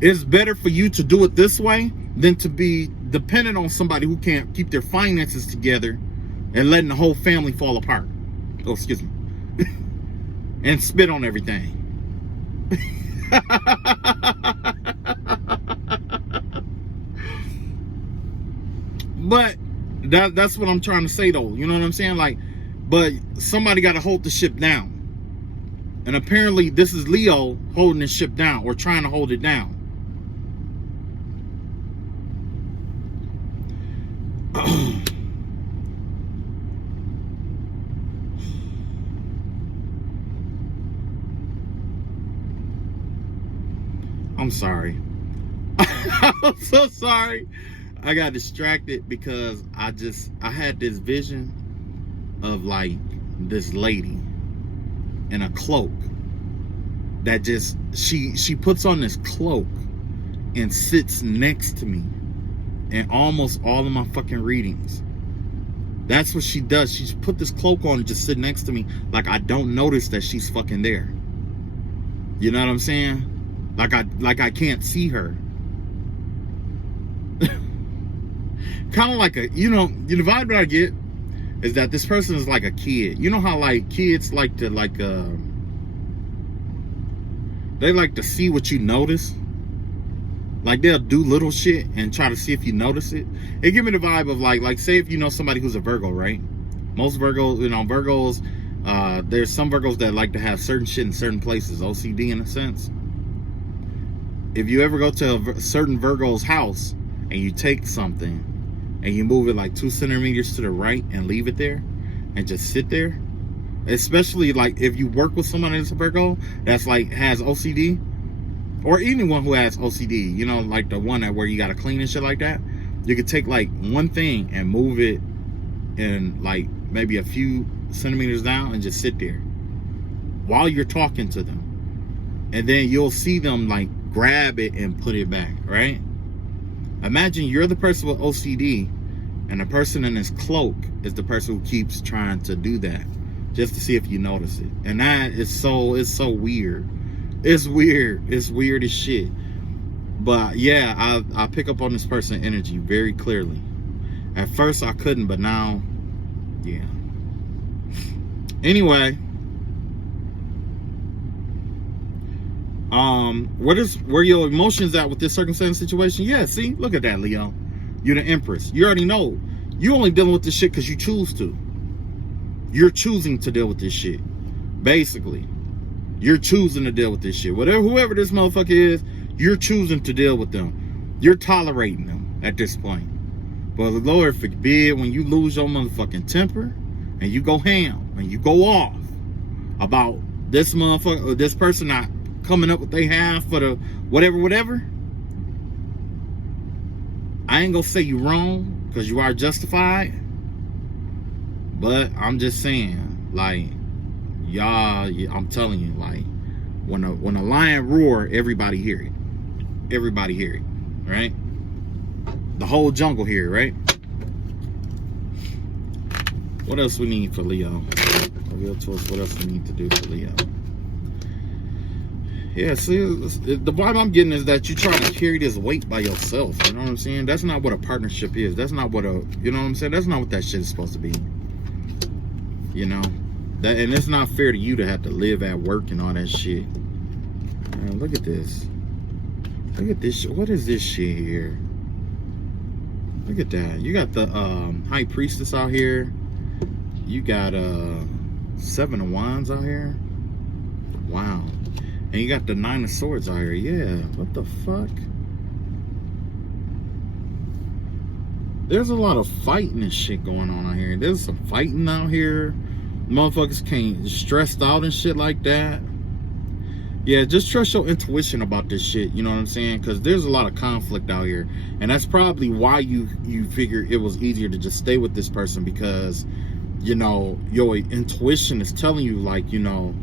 It's better for you to do it this way than to be dependent on somebody who can't keep their finances together and letting the whole family fall apart. Oh, excuse me. And spit on everything. But that's what I'm trying to say, though. You know what I'm saying? Like, but somebody got to hold the ship down. And apparently this is Leo holding the ship down, or trying to hold it down. I'm sorry. I'm so sorry. I got distracted because I had this vision of like this lady in a cloak that she puts on this cloak and sits next to me in almost all of my fucking readings. That's what she does. She's put this cloak on and just sit next to me like I don't notice that she's fucking there. You know what I'm saying? Like I can't see her. Kind of like the vibe that I get is that this person is like a kid. You know how like kids like to they like to see what you notice. Like they'll do little shit and try to see if you notice it. It give me the vibe of like say if you know somebody who's a Virgo, right? Most Virgos, Virgos, there's some Virgos that like to have certain shit in certain places, OCD in a sense. If you ever go to a certain Virgo's house and you take something and you move it like 2 centimeters to the right and leave it there and just sit there, especially like if you work with someone that's a Virgo that's like has OCD, or anyone who has OCD, like the one that where you gotta clean and shit like that, you could take like one thing and move it in like maybe a few centimeters down and just sit there while you're talking to them, and then you'll see them like grab it and put it back, right? Imagine you're the person with OCD and the person in this cloak is the person who keeps trying to do that just to see if you notice it. And that is it's so weird. It's weird. It's weird as shit. But yeah, I pick up on this person's energy very clearly. At first I couldn't, but now, yeah. Anyway, where your emotions at with this circumstance situation? Yeah, see, look at that, Leo. You're the Empress. You already know. You only dealing with this shit because you choose to. You're choosing to deal with this shit. Basically. You're choosing to deal with this shit. Whoever this motherfucker is, you're choosing to deal with them. You're tolerating them at this point. But Lord forbid when you lose your motherfucking temper and you go ham and you go off about this motherfucker or this person not coming up with they have for the whatever. I ain't gonna say you wrong because you are justified. But I'm just saying, like, y'all, I'm telling you, like, when a lion roar, everybody hear it. Everybody hear it, right? The whole jungle hear it, right? What else we need for Leo? Reveal to us what else we need to do for Leo. Yeah, see, the vibe I'm getting is that you try to carry this weight by yourself. You know what I'm saying? That's not what a partnership is. That's not what you know what I'm saying? That's not what that shit is supposed to be. You know? And it's not fair to you to have to live at work and all that shit. Man, look at this. Look at this shit. What is this shit here? Look at that. You got the High Priestess out here. You got 7 of Wands out here. Wow. And you got the 9 of Swords out here. Yeah. What the fuck? There's a lot of fighting and shit going on out here. There's some fighting out here. Motherfuckers can't stressed out and shit like that. Yeah, just trust your intuition about this shit. You know what I'm saying? Because there's a lot of conflict out here. And that's probably why you figure it was easier to just stay with this person. Because, you know, your intuition is telling you, like, you know,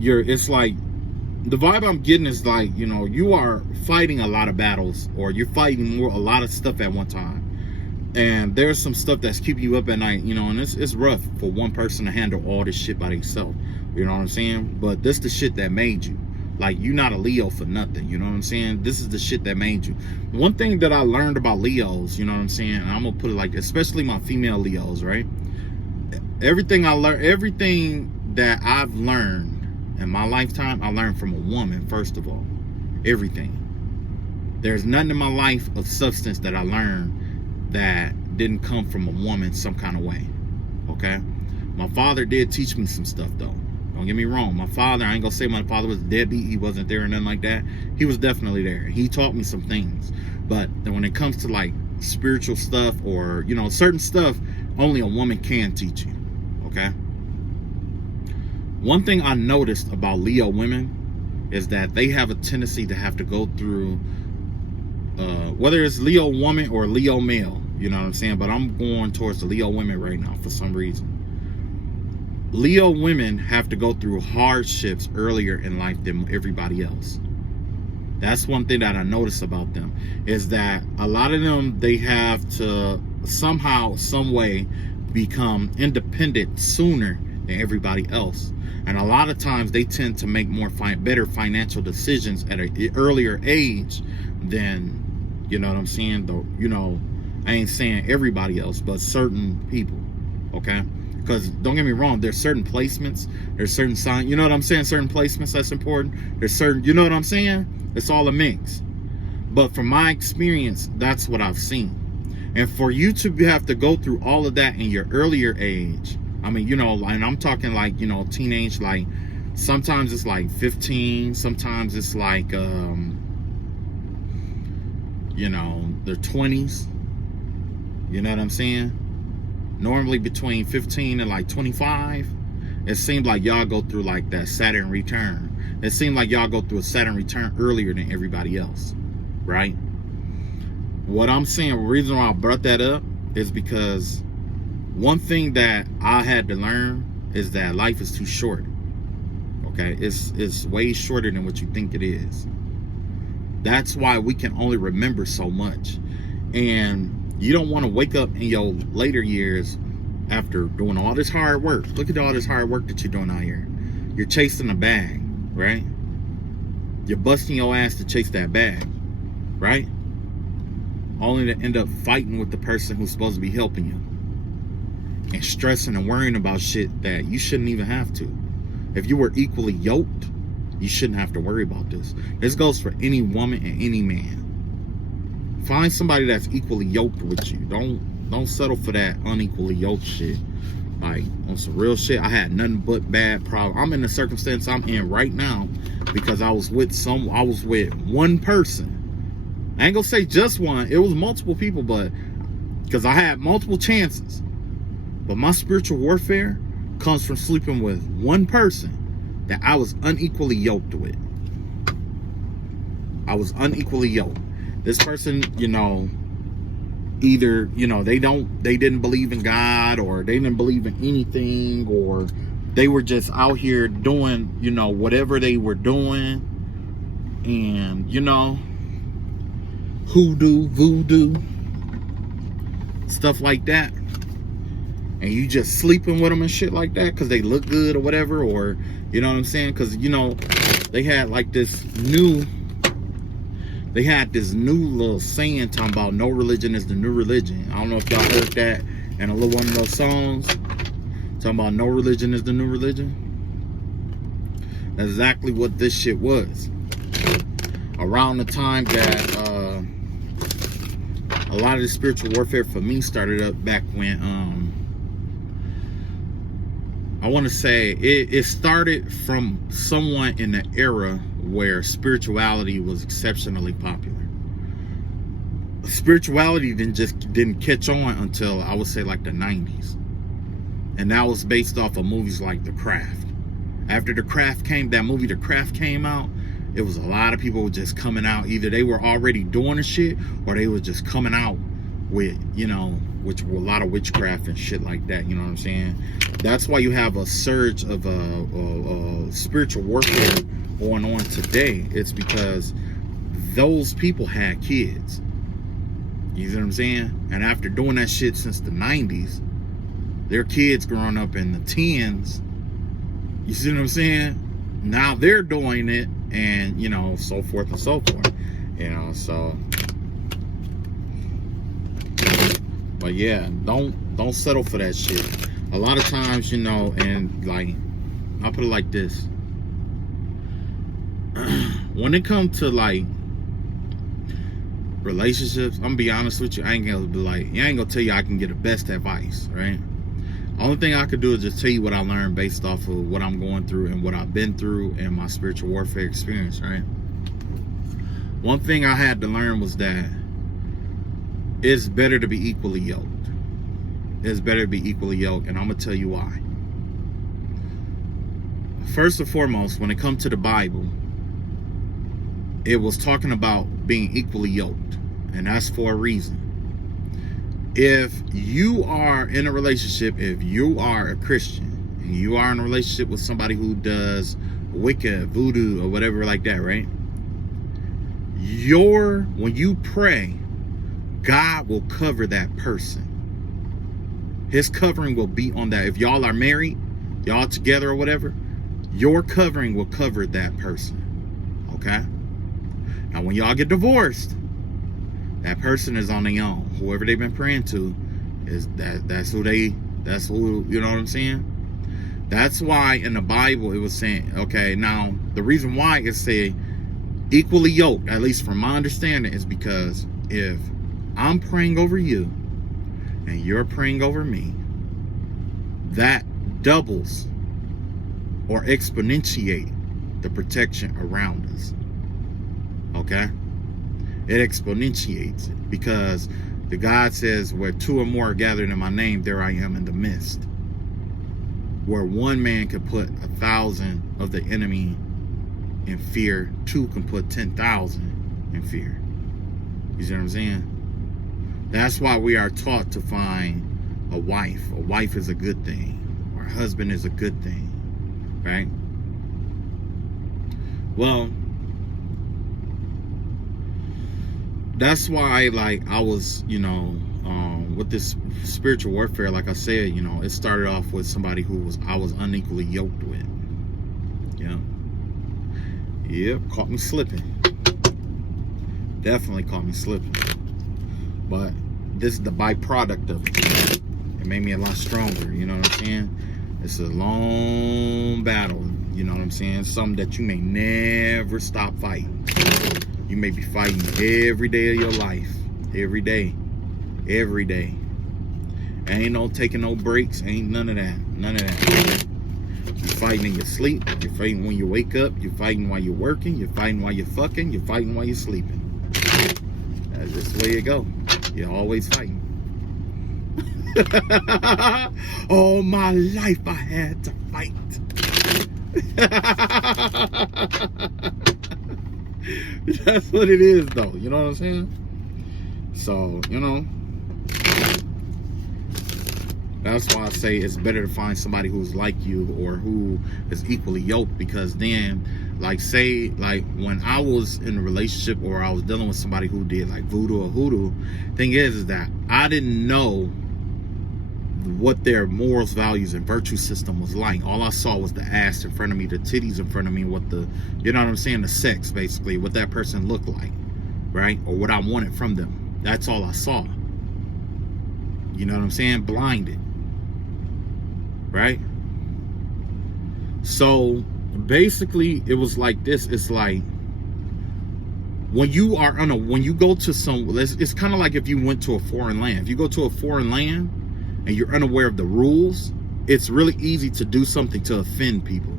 it's like, the vibe I'm getting is like, you know, you are fighting a lot of battles, or you're fighting a lot of stuff at one time. And there's some stuff that's keeping you up at night, you know, and it's rough for one person to handle all this shit by themselves. You know what I'm saying? But this the shit that made you. Like, you're not a Leo for nothing. You know what I'm saying? This is the shit that made you. One thing that I learned about Leos, you know what I'm saying? And I'm going to put it like this, especially my female Leos, right? Everything that I've learned in my lifetime, I learned from a woman, first of all. Everything. There's nothing in my life of substance that I learned that didn't come from a woman some kind of way. Okay? My father did teach me some stuff, though. Don't get me wrong. My father, I ain't gonna say my father was deadbeat. He wasn't there or nothing like that. He was definitely there. He taught me some things. But when it comes to like spiritual stuff or, you know, certain stuff, only a woman can teach you. Okay? One thing I noticed about Leo women is that they have a tendency to have to go through, whether it's Leo woman or Leo male, you know what I'm saying? But I'm going towards the Leo women right now for some reason. Leo women have to go through hardships earlier in life than everybody else. That's one thing that I notice about them, is that a lot of them, they have to somehow, some way, become independent sooner than everybody else. And a lot of times they tend to make better financial decisions at an earlier age than, you know what I'm saying, though, you know, I ain't saying everybody else, but certain people, okay? Because don't get me wrong, there's certain placements, there's certain signs, you know what I'm saying, certain placements that's important, there's certain, you know what I'm saying, it's all a mix. But from my experience, that's what I've seen. And for you to have to go through all of that in your earlier age, I mean, you know, and I'm talking like, you know, teenage, like sometimes it's like 15, sometimes it's like, you know, their 20s, you know what I'm saying? Normally between 15 and like 25, it seemed like y'all go through like that Saturn return. It seemed like y'all go through a Saturn return earlier than everybody else, right? What I'm saying, the reason why I brought that up is because one thing that I had to learn is that life is too short. Okay, it's way shorter than what you think it is. That's why we can only remember so much. And you don't want to wake up in your later years after doing all this hard work. Look at all this hard work that you're doing out here. You're chasing a bag, right? You're busting your ass to chase that bag, right? Only to end up fighting with the person who's supposed to be helping you. And stressing and worrying about shit that you shouldn't even have to. If you were equally yoked, you shouldn't have to worry about this. This goes for any woman and any man. Find somebody that's equally yoked with you. Don't settle for that unequally yoked shit. Like, on some real shit, I had nothing but bad problems. I'm in the circumstance I'm in right now because I was with one person. I ain't gonna say just one. It was multiple people, but because I had multiple chances. But my spiritual warfare comes from sleeping with one person that I was unequally yoked with. I was unequally yoked. This person, you know, either, you know, they didn't believe in God, or they didn't believe in anything, or they were just out here doing, you know, whatever they were doing. And, you know, hoodoo, voodoo, stuff like that. And you just sleeping with them and shit like that because they look good or whatever, or, you know what I'm saying? Because, you know, they had this new little saying talking about no religion is the new religion. I don't know if y'all heard that in a little one of those songs talking about no religion is the new religion. That's exactly what this shit was. Around the time that a lot of the spiritual warfare for me started up back when I want to say it started from someone in the era where spirituality was exceptionally popular. Spirituality didn't catch on until I would say like the 90s. And that was based off of movies like The Craft. After that movie The Craft came out, it was a lot of people just coming out. Either they were already doing the shit, or they were just coming out with, you know, which were a lot of witchcraft and shit like that. You know what I'm saying? That's why you have a surge of spiritual warfare going on today. It's because those people had kids. You see what I'm saying? And after doing that shit since the 90s, their kids growing up in the 10s, you see what I'm saying? Now they're doing it, and, you know, so forth and so forth. You know, so. But yeah, don't settle for that shit. A lot of times, you know, and like, I'll put it like this. When it comes to like relationships, I'm gonna be honest with you, I ain't gonna be like, I ain't gonna tell you I can get the best advice, right? Only thing I could do is just tell you what I learned based off of what I'm going through and what I've been through and my spiritual warfare experience, right? One thing I had to learn was that it's better to be equally yoked. It's better to be equally yoked, and I'm gonna tell you why. First and foremost, when it comes to the Bible, it was talking about being equally yoked, and that's for a reason. If you are in a relationship, if you are a Christian, and you are in a relationship with somebody who does Wicca, voodoo, or whatever like that, right? when you pray, God will cover that person. His covering will be on that. If y'all are married, y'all together or whatever, your covering will cover that person. Okay? Now, when y'all get divorced, that person is on their own. Whoever they've been praying to, that's who, you know what I'm saying? That's why in the Bible it was saying, okay, now the reason why it say equally yoked, at least from my understanding, is because if I'm praying over you and you're praying over me, that doubles or exponentiate the protection around us. Okay? It exponentiates it, because the God says, where two or more are gathered in my name, there I am in the midst. Where one man can put 1,000 of the enemy in fear, two can put 10,000 in fear. You see what I'm saying? That's why we are taught to find a wife. A wife is a good thing. Or a husband is a good thing. Right? Well, that's why, like, I was, with this spiritual warfare, like I said, it started off with somebody who I was unequally yoked with. Yep, caught me slipping. Definitely caught me slipping. But this is the byproduct of it. It made me a lot stronger, you know what I'm saying? It's a long battle, you know what I'm saying? Something that you may never stop fighting. You may be fighting every day of your life. Every day. Every day. Ain't no taking no breaks. Ain't none of that. None of that. You're fighting in your sleep. You're fighting when you wake up. You're fighting while you're working. You're fighting while you're fucking. You're fighting while you're sleeping. That's just the way it go. You're always fighting. All my life I had to fight. That's what it is, though. You know what I'm saying? So, that's why I say it's better to find somebody who's like you or who is equally yoked, because then, like, say, like, when I was in a relationship or I was dealing with somebody who did, like, voodoo or hoodoo, thing is that I didn't know what their morals, values, and virtue system was like. All I saw was the ass in front of me, the titties in front of me, what the, you know what I'm saying, the sex, basically, what that person looked like, right? Or what I wanted from them. That's all I saw. You know what I'm saying? Blinded. Right? So basically it was like this. It's like when you are when you go to it's kind of like if you went to a foreign land. If you go to a foreign land and you're unaware of the rules, it's really easy to do something to offend people.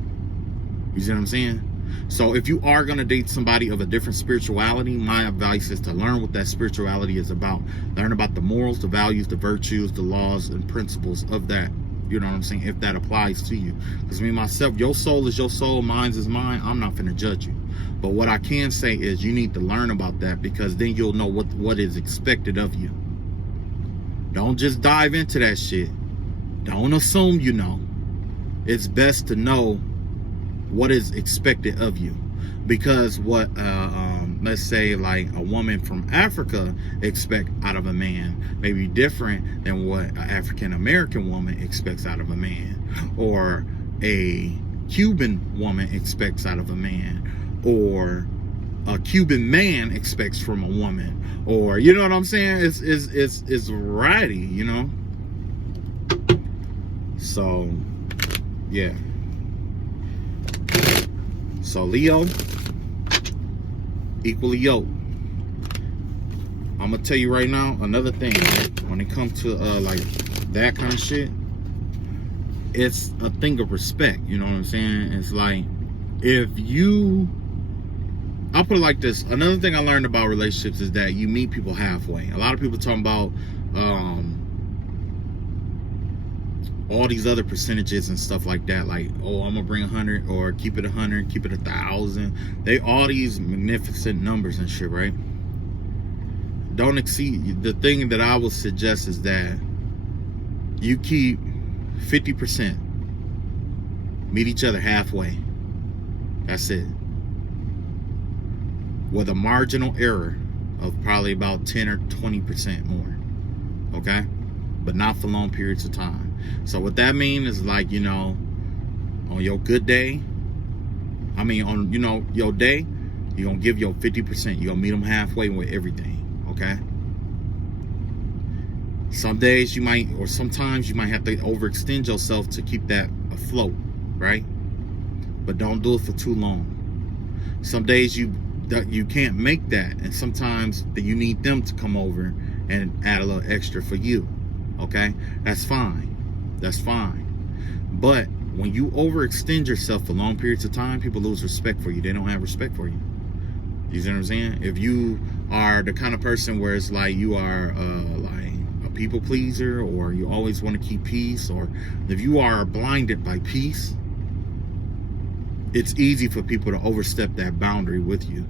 You see what I'm saying? So if you are going to date somebody of a different spirituality, my advice is to learn what that spirituality is about. Learn about the morals, the values, the virtues, the laws, and principles of that. You know what I'm saying? If that applies to you. Because me, myself, your soul is your soul, mine is mine. I'm not going to judge you. But what I can say is you need to learn about that, because then you'll know what is expected of you. Don't just dive into that shit. Don't assume you know. It's best to know what is expected of you, because what let's say like a woman from Africa expect out of a man may be different than what an African American woman expects out of a man, or a Cuban woman expects out of a man, or a Cuban man expects from a woman, or you know what I'm saying? It's variety, you know. So yeah. So Leo, equally yoked. I'm gonna tell you right now another thing. When it comes to like that kind of shit, it's a thing of respect. You know what I'm saying? It's like I'll put it like this. Another thing I learned about relationships is that you meet people halfway. A lot of people talking about all these other percentages and stuff like that, like, oh, I'm gonna bring 100 or keep it 100, keep it 1,000. They all these magnificent numbers and shit, right? Don't exceed. The thing that I would suggest is that you keep 50%. Meet each other halfway. That's it. with a marginal error of probably about 10 or 20% more. Okay? But not for long periods of time. So what that means is like, you know, on your good day, I mean, on, you know, your day, you're going to give your 50%. You're going to meet them halfway with everything. Okay? Some days you might, or sometimes you might have to overextend yourself to keep that afloat, right? But don't do it for too long. Some days you can't make that, and sometimes you need them to come over and add a little extra for you. Okay? That's fine. That's fine. But when you overextend yourself for long periods of time, people lose respect for you. They don't have respect for you. You see what I'm saying? If you are the kind of person where it's like you are like a people pleaser, or you always want to keep peace, or if you are blinded by peace, it's easy for people to overstep that boundary with you.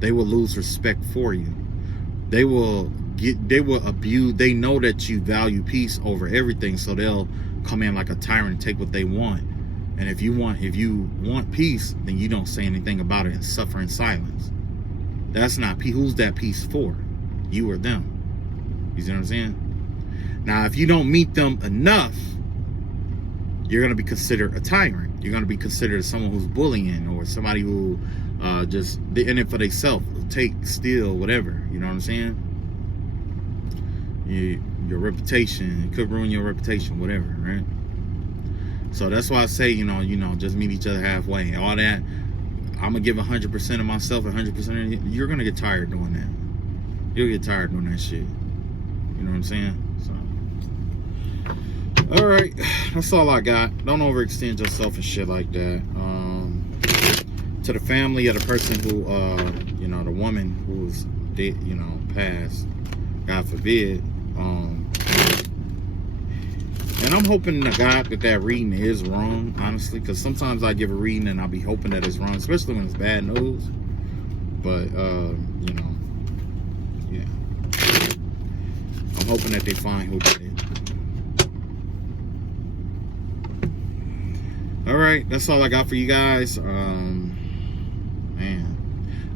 They will lose respect for you. They will abuse. They know that you value peace over everything, so they'll come in like a tyrant and take what they want. And if you want peace, then you don't say anything about it and suffer in silence. That's not peace. Who's that peace for? You or them? You see what I'm saying? Now, if you don't meet them enough, you're going to be considered a tyrant. You're going to be considered someone who's bullying, or somebody who just they're in it for themselves, take, steal, whatever. You know what I'm saying? Your reputation, it could ruin your reputation, whatever, right? So that's why I say, you know, just meet each other halfway. All that, I'm gonna give 100% of myself, 100% of you. You're gonna get tired doing that. You'll get tired doing that shit. You know what I'm saying? So, all right, that's all I got. Don't overextend yourself and shit like that. To the family of the person who, you know, the woman who's dead, you know, passed, God forbid. And I'm hoping to God that reading is wrong, honestly, because sometimes I give a reading and I'll be hoping that it's wrong, especially when it's bad news. But, you know, yeah. I'm hoping that they find who did it. All right, that's all I got for you guys. Man,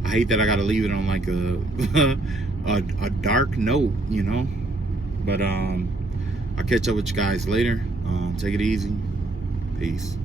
I hate that I got to leave it on like a dark note, you know. But I'll catch up with you guys later. Take it easy. Peace.